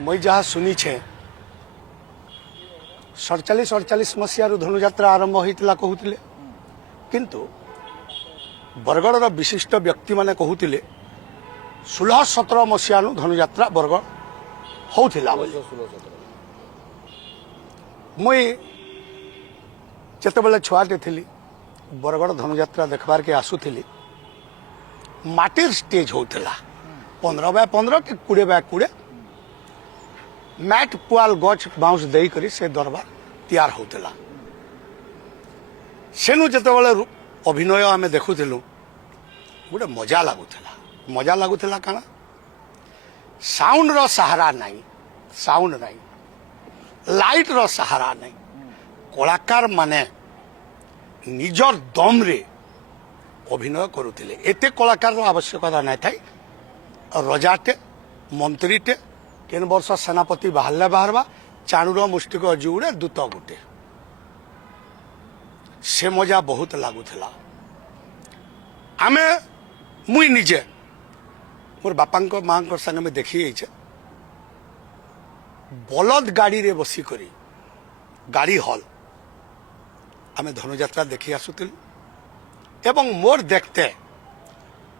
मुई जहाँ शुनी छे 47 मसीह धनुजात्रा आरंभ होता कहते किंतु बरगढ़ विशिष्ट व्यक्ति माने कहते 16-17 मसीह धनुजात्रा बरगढ़ होता मुई जिते छुआटे थी बरगढ़ धनुजात्रा देखबार के आसुली माटिर स्टेज होता 15x15 कि 20x20 मैट पुआल गछ बाउंस देकर से दरबार तैयार होता सेनु जिते अभिनय आम देखुलु गोटे मजा लगुला कण साउंड रो सहारा नहीं साउंड नहीं लाइट रो सहारा नहीं कलाकार माने निजर दम रे अभिनय करुले एते कलाकार आवश्यकता नहीं थाई रजाटे मंत्रीटे केन वर्ष सेनापति बाहरले बाहरवा चाणूर मुष्टिक जुड़े दूत गुटे से मजा बहुत लगुला आमे मुई निजे मोर बापा माँ संगे में देखी बलद गाड़ी रे बसी करी गाड़ी हल आमे धनुजात्रा देखी आसुलु एवं मोर देखते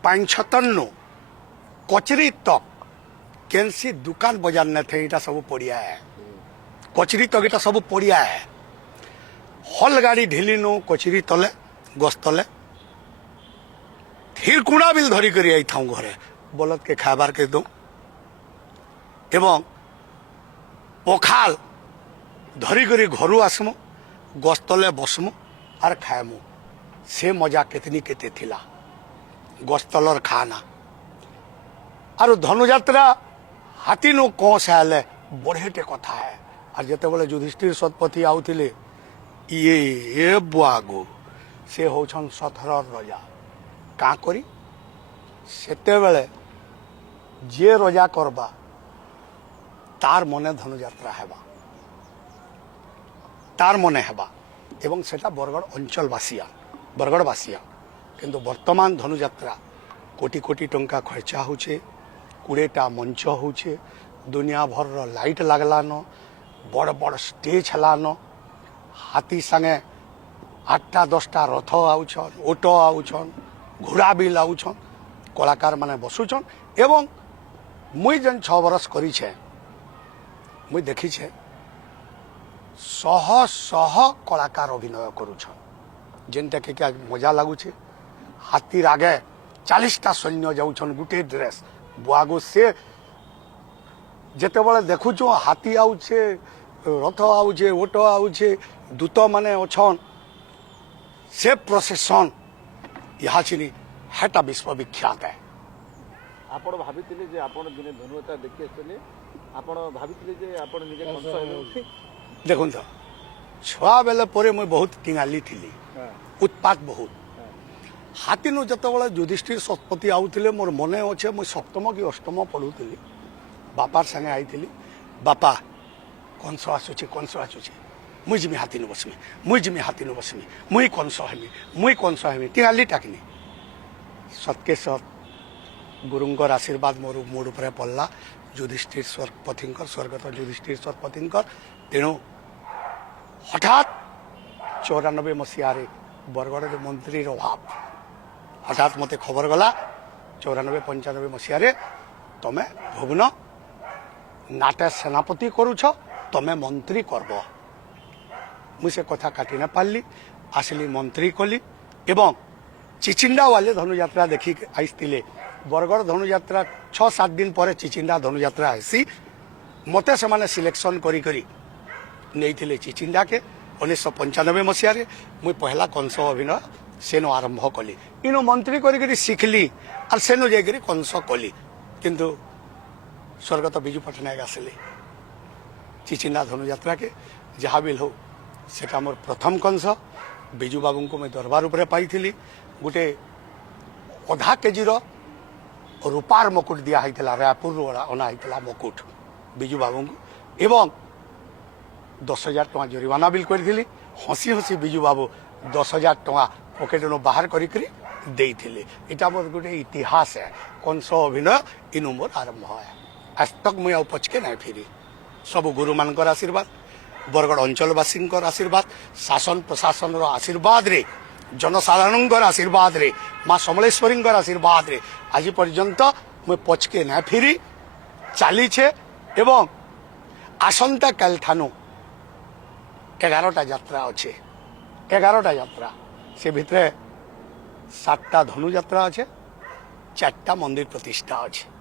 5-6 कचरी तक केनसी दुकान बाजार न थे इटा सब पड़िया है कचरी तक इटा सब पड़िया है हल गाड़ी ढिली नु कचरी तले गछ तले फिर कुड़ा बिल धरी करी आई था घरे बलद के खाबार के दो एवं पखाल धरी करी घरू आसमु गछ तले बसमु आर खाएमु से मजा केतनी केते थिला गछ तलर खाना आर धनुजात्रा हाथी नो कौन से आले बढ़ेटे कथा है और जिते बड़े युधिष्ठिर शतपथी आउथिले ये बुआगो से होछन सथरर रजा का करी सेते बेले जे रजा करबा तार मने धनुजात्रा हेबा तार मने हेबा एवं सेटा बरगढ़ अंचलवासिया बरगढ़वासिया किंतु वर्तमान धनुजात्रा कोटी कोटी टंका खर्चा होचे 20टा मंच होचे दुनिया भर लाइट लगलान बड़ बड़ स्टेज हलान हाथी संगे 8टा-10टा रथ आउछन ओटो आउछन घोड़ा बिल आउछन कलाकार माने बसुछन एवं मुई जन 6 बरस करी छे मुई देखी छे शह कलाकार अभिनय करुछन जेनटा के क्या मजा लगुचे हाथी आगे 40टा सैन्य जाउछन गुटे ड्रेस बुआगो से जेते बड़े देखुछु हाथी आउछे रथ आउछे ओटो आउछे दूत माने अछन से प्रोसेसन यहाँ चिनी हेटा विश्वविख्यात है आपण भाबितिले जे आपण दिने धनुता देखि आसले आपण भाबितिले जे आपण निजे कंस हेबे देखुन तो छुआ बेले परे मैं बहुत टिंगाली थी उत्पात बहुत हाथी नु जत बड़े युधिष्ठिर शतपथी आउथिले मोर मने अच्छे मुझ 7म कि 8म पढ़ुली बापार संगे आई बापा कंस आसुचे मुई जिमी हाथी नु बसमी मुई जिमी हाथी नु बसमी मुई कंस हेमी टिंगाली टाकिनी सत्के सत गुरुंकर आशीर्वाद मोर मूड पर पड़ला युधिष्ठिर शतपथींकर स्वर्गत युधिष्ठिर शतपथींकर तेणु हठात 94 मसीह बरगढ़ मंत्री अभाव हठात मते खबर गला 94-95 मसीह तमे भुवन नाटे सेनापति करुछ तमे मंत्री करब मुझे कथा काटी न पारली आसली मंत्री कली एवं चिचिंडा वाले धनुजात्रा देखी आईले बरगढ़ धनुजात्रा 6-7 दिन पर चिचिंडा धनुजात्रा आसी मते से माने सिलेक्शन करी नहीं चिचिंडा के 1995 मसीह मुई पहला कंस अभिनय सेनो आरंभ कली इनो मंत्री करी शिखली और सेनो जाकर कंस कली किंतु स्वर्गत विजु पट्टनायक आसले चिचिंडा धनुजात्रा के जहाँ भी हो सेटा मोर प्रथम कंस विजु बाबू को मैं दरबार उपरे पाई गोटे आधा केजी रूपार मुकुट दिया होता रायपुर अना होता मुकुट विजु बाबू को एवं 10,000 टଙ୍କା जरिमाना बिल करी हसी हसी विजु बाबू 10,000 टଙ୍କା पकेट बाहर करी देते मोर गोटे इतिहास है कंस अभिनय इनु मोर आरंभ है। आज तक मुई आउ पचके ना फिरी सब गुरु मानकर आशीर्वाद बरगड़ अंचलवासी आशीर्वाद शासन प्रशासन आशीर्वाद रे जनसाधारण आशीर्वाद रे माँ समलेश्वरी आशीर्वाद रे आज पर्यंत मुई पचके ना फिरी चलीछे एवं आसंता काल ठानु 11टा यात्रा अच्छे 11टा यात्रा से भितरे 7टा धनु यात्रा अच्छे 4टा मंदिर प्रतिष्ठा अच्छे